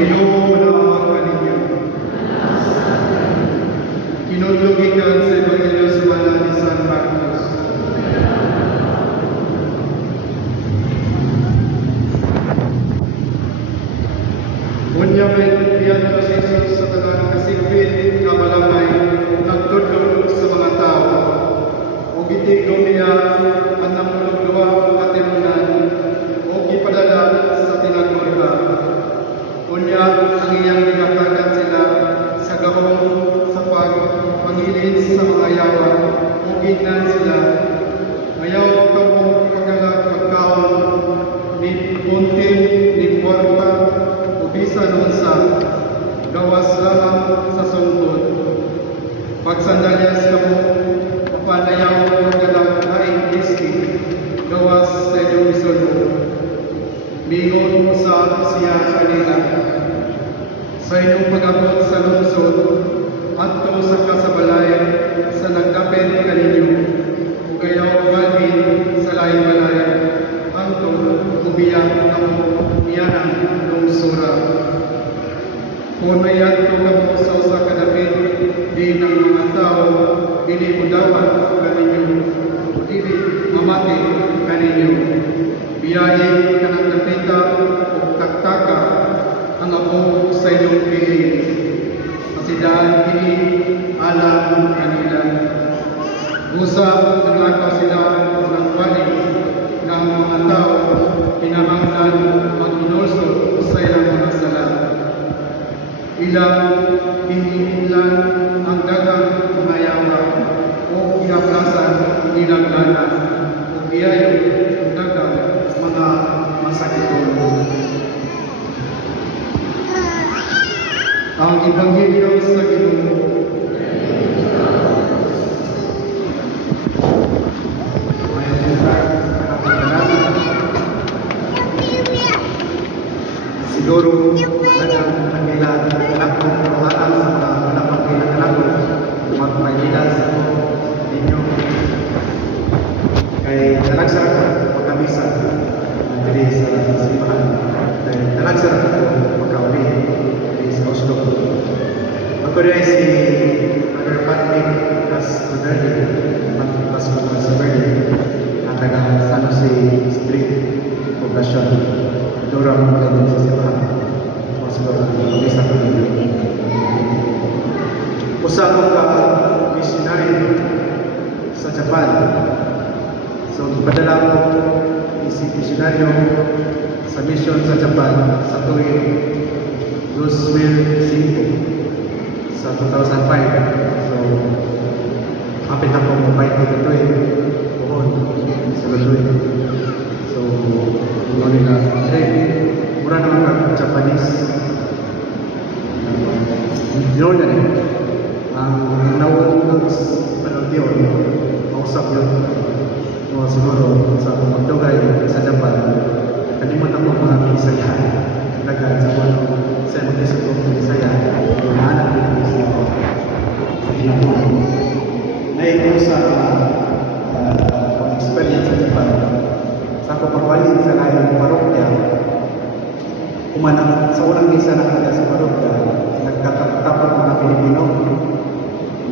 Ginoo na kaninyo. Kinudlugikan sa Ebanghelyo sa Banal ni San Marcos. Unya may biyado si Jesus sa tanan kasilbin nga malamay nagtudlo sa mga tao. O gitigom niya ang namulog-duwa katimunan o gipadala sa tinagmurga. Unya ang iyang ginatagan sila sa gahong sa pagpangilin sa mga yawa o gignan sila. Ayaw kamong pagkaon ni puntin ni kwarta bisan unsa gawas lamang sa sungkod. Pagsandalyas kamo panayaw pagdalang laing diski gawas sa inyong isuno. Mingon mo sa siya kanila sa inyong pag-abot sa lungsod adto sa kasabalay sa nagdapit kaninyo ug ayaw galin sa laing balay hangtod ubiyak kamo iyanang lungsura. Kung may adto kamo sa usa ka dapit di ng mga tao dili mo dapat kaninyo dili mamati kaninyo. Biyahe kanang dapita ug taktaka ang abo sa inyong piling. Kasidaan kini alam kanila. Usa naglakaw sila ng balik ng mga tao kinahanglan mag-inulsod sa ilang mga sala. Ilang hinihinlan ang dagang mayawa o ihaplasan ilang lana o iyayo ang dagang mga masakiton. Ang Ebanghelyo sa Ginoo. Siguro dagang kanila lakong halang sa mga anak kinakalagon magpailan sa ninyo kay dalagsara ka magkamisa diri sa simbahan kay dalagsara ka magkauli diri sa Oslo. Ako rin si Brother Patrick Castonelli Patrick sa Berlin at taga San Jose Street Poblacion. Dorang mengandung sesama masuk ke desa kami. Usaha ka misionary sa Japan. So padala ko isi misionaryo sa mission sa Japan sa tuig 2005 sa 2005. So hapit ako mo bait ko tuig pohon sa tuig. So muli na mura naman ka Japanese yun na rin ang nawong panod yun mausap yun o siguro sa akong magdugay sa Japan kalimot ako mga Bisaya nagad sa mga sa mag-isip ko Bisaya naanak ko sa ginagawa na sa experience sa Japan sa ako pagbalin sa laing parokya umanang sa unang misa na kaya sa parokya nagkatapos mga Pilipino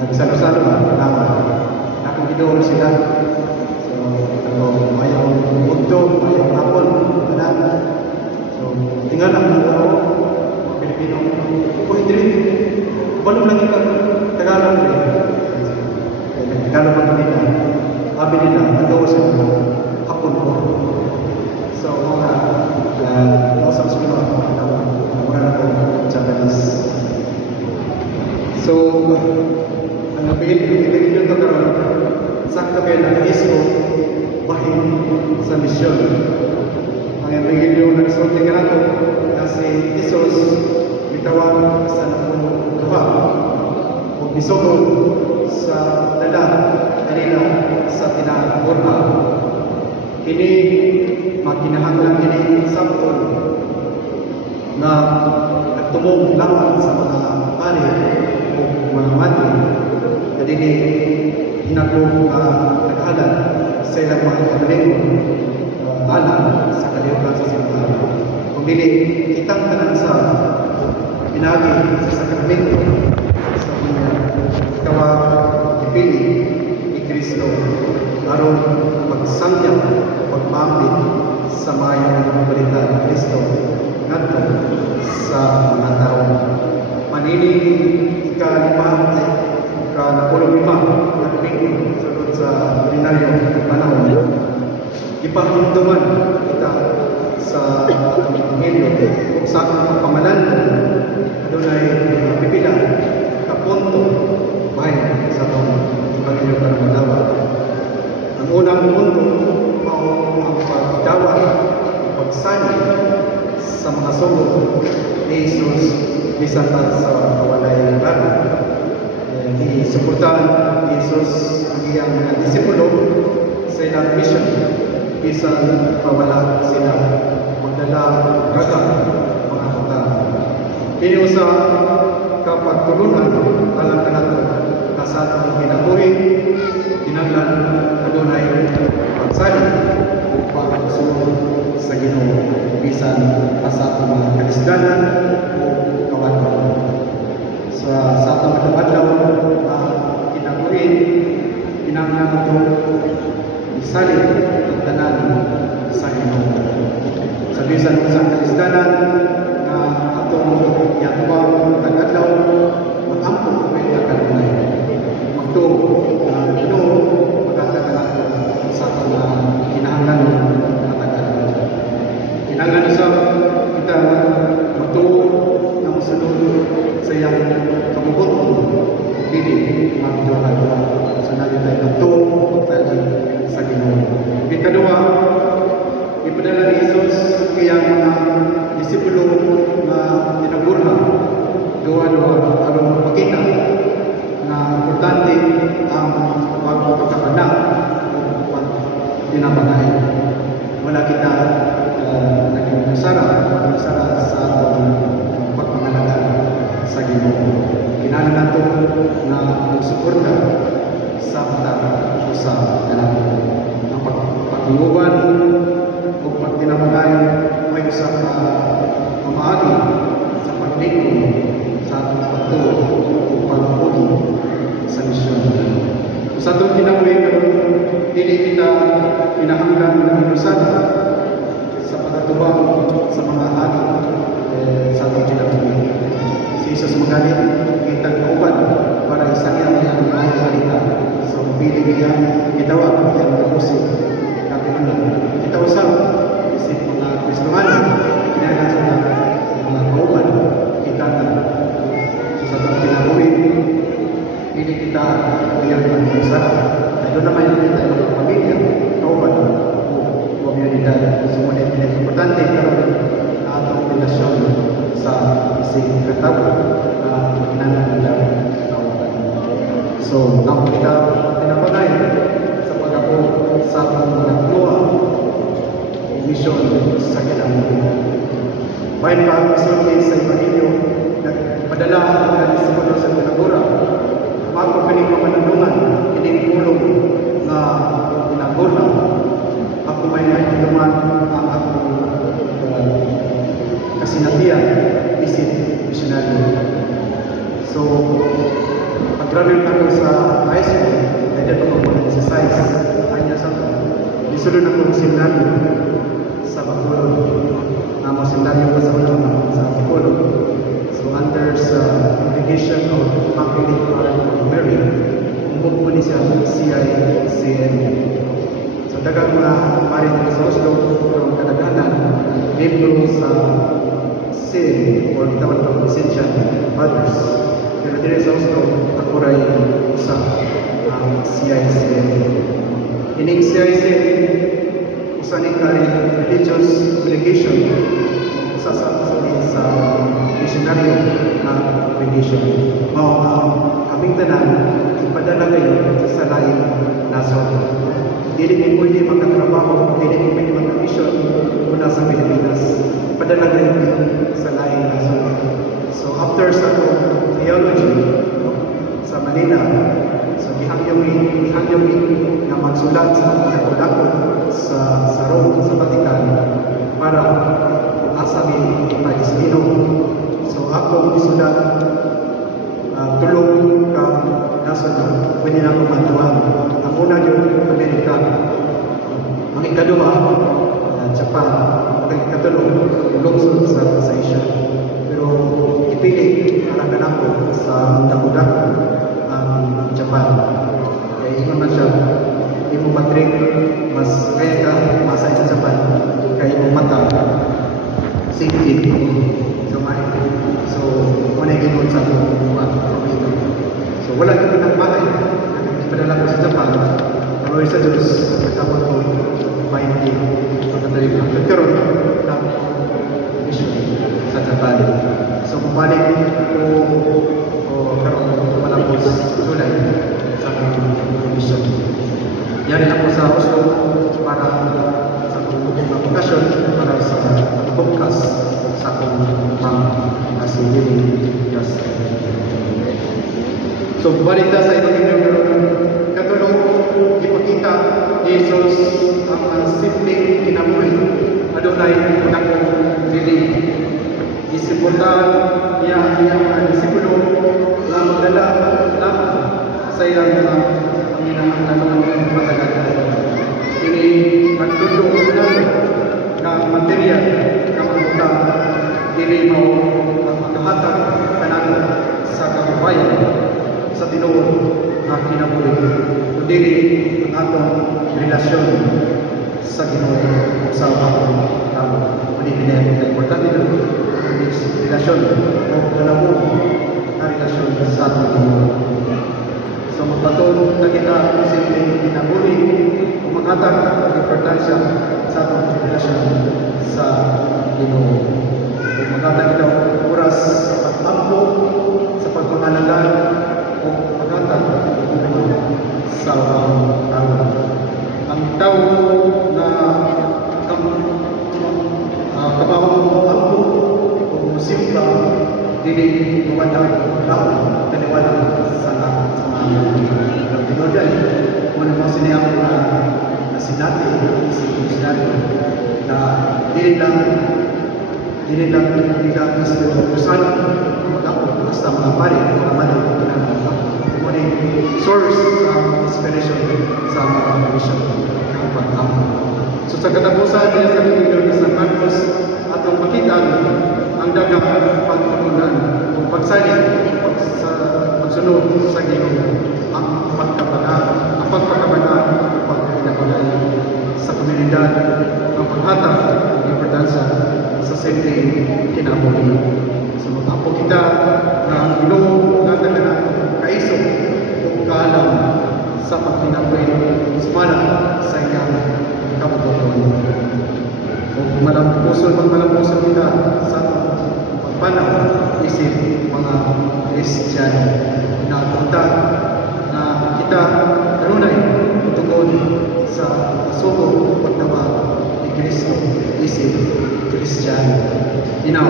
nagsalo-salo naman akong gidoon sila so ako mayong mundo mayong hapon so tingnan ang mga Pilipino kung hindi wala lang ikang Tagalog Tagalog pa nila abi nila nagawa sila hapon ko. So, mga nausap sa mga Japanese. So, ang napigil ito karon sa kape na iso bahin sa misyon. Ang napigil yung nagsulti ka nato kasi Isos bitawag sa napong duha o bisogod sa dala kanila sa tinagurma. Kini makinahanglan kini sabton na nagtumong lamang sa mga pari o mga mati na dili hinagong naghalan sa ilang mga kamalingon alam sa kalibutan sa simbahan. Kung dili kitang tanan sa pinagi sa sakramento sa mga tawag ipili ni Kristo aron pagsangyan pagpamit sa mayong balita ni Kristo ngadto sa mga tao. Manini ika-5 ay ika-15 na domingo sunod sa ordinaryo panahon. Ipahimduman kita sa atong Ebanghelyo kung sa akong pagpamalan adunay pipila ka punto bahin sa atong Ebanghelyo karong adlaw. Ang unang punto mao ang pagdawat pagsani sa mga sugo ni Jesus bisan pa sa kawalay laban. Isuportahan ni Jesus ang iyang mga disipulo sa ilang mission bisan pawala sila magdala gagang mga kota. Kini usa kapagtulunan alang kanato na sa atong kinabuhi kinahanglan adunay pagsali upang pagsunod sa Ginoo bisan pa sa atong mga kalisdanan o kawaton. Sa atong adlaw kinabuhi kinahanglan nato isali ang tanan sa Ginoo. Sa bisan sa kalisdanan na atong yatwang tagadlaw mag-ampo kay kanunay. Magtuo na Ginoo magatagan nato sa atong kinahanglan matagal. Kinahanglan sa kita magtuo na mosunod sa iyang kabubuton dili magduha-duha sa nalipay magtuo sa Ginoo. Ikaduha, ipadala ni Jesus kayang mga disipulo na tinagurha duha-duha aron makita na importante ang pagkakanak o pagtinabangay. Wala kita naging masara sa atong pagpangalaga sa Ginoo. Kinahanglan nato na magsuporta sa usa kanako. Ang pagtinguban o pagtinabangay ay usa ka pamaagi sa paglikod sa atong pagtuo o pagpuli sa misyon. Sa atong kinabuhi karon dili kita kinahanglan na inusan sa pagtubang sa mga agi sa atong kinabuhi. Si Jesus magalit kitang kauban para isagyan niya ang mga balita. So, pili niya, itawag niya ang kapusik. Katinunan, kita usap, isip mga Kristohan, kinahanglan sa mga kauban, kita na. So, sa itong kinabuhi, hindi kita iyang pag-usap. Ito naman yung kita ng pamilya, kauban, o komunidad. So, muna yung importante karoon na atong relasyon sa ising katawag na kinahanglan nila. So, ako kita pinapagay sa pag-ako sa atong mga tuwa mission sa kinabuhi. Bayan pa ang isulti sa Ebanghelyo, nagpadala ang mga disipulo sa Tinagura. Mako kini pamanunungan, kini pulong na Tinagura. Ako may nahitungan ang akong kasinatian, isip, missionary. So, pag-graduate ako sa high school, dahil ito ko mag-exercise, kanya sa ito. Isulod ako ng seminaryo sa Bacolod. Ang seminaryo pa sa unang sa Bacolod. So, under sa congregation of Immaculate Heart of Mary, umbok po ni siya CICN. So, dagang mga marin sa Oslo, from kadaganan, membro sa SIN, or tawag ng Ascension Fathers. Pero din sa Oslo, ako rin sa CICN. Ining CICN, usanin ka rin religious obligation sa missionary na obligation. Mao ang aming tanan, ipadala kayo sa laing nason. Dili ko pwede magkatrabaho, dili ko pwede mag-mission muna sa Pilipinas. Ipadala kayo sa laing nason. So after sa theology sa Manila, so gihangyomi na magsulat sa mga dako sa Rome, sa Vatican para asa mi paisino. So ako una, tulong ka nasa na pwede na kumantuan. Ang una yung Amerika. Ang ikaduha, Japan. Ang ikatulong, lungsod sa Asia. Pero ipili para kanako sa dako-dako ang Japan. Kaya imo na siya, imo matrik, mas kaya ka masay sa Japan, kaya imo mata safety so muna yung sa ito. So wala yung nagbahay, ipadala ko sa Japan, pero sa Diyos, nagkabot ko, mainti, nagkaroon ng mission sa Japan. So bumalik ko karoon malapos July sa mission. Yan rin ako sa Oslo para sa bakasyon para sa podcast sa akong yes. So balik na sa itong katulong ipakita ni Jesus ang simpleng kinabuhi adunay unang dili disipulan niya ang iyang disipulo na magdala lamang sa iyang Panginoon matagal. Ini nagtulong namin na material na magbuka dili mo ang maghatag kanano sa kababayan sa tinuod na kinabuhi kundi ang atong relasyon sa Ginoo sa atong tao. Manipinay ang importante doon relasyon o kalabo na relasyon sa atong Ginoo. So magpatuloy na kita simpleng kinabuhi o maghatag ang importansya sa atong relasyon sa Ginoo. O maghatag kita oras sa pag-ampo, sa pagpangalagaan o maghatag sa atong tao. Ang tao na kabawang ampo o musimba dili wala tao kaniwala sa Tinodan, kung ano sini ako na sinati na dili lang gusto usan mag-ako basta mga pare mga manang kung source sa inspiration sa mga mission ng pag-ako. So sa katapusan din sa Biblia ni San Marcos atong makita ang daghang pagtutunan o pagsalig sa pagsunod sa Ginoo ang pagpakabanaan sa komunidad ang paghatag ng importansya sa simpleng kinabuhi. So mag-apo kita na ang Ginoo natag na kaisog o kaalam sa pagkinabuhi sumala sa iyang kabubuton. Kung malampuson kita sa pagpanaw isip mga Kristiyano na tuntag na kita kanunay tungkol sa sugo pagtaba ni Kristo isip Kristiyano. Inaw.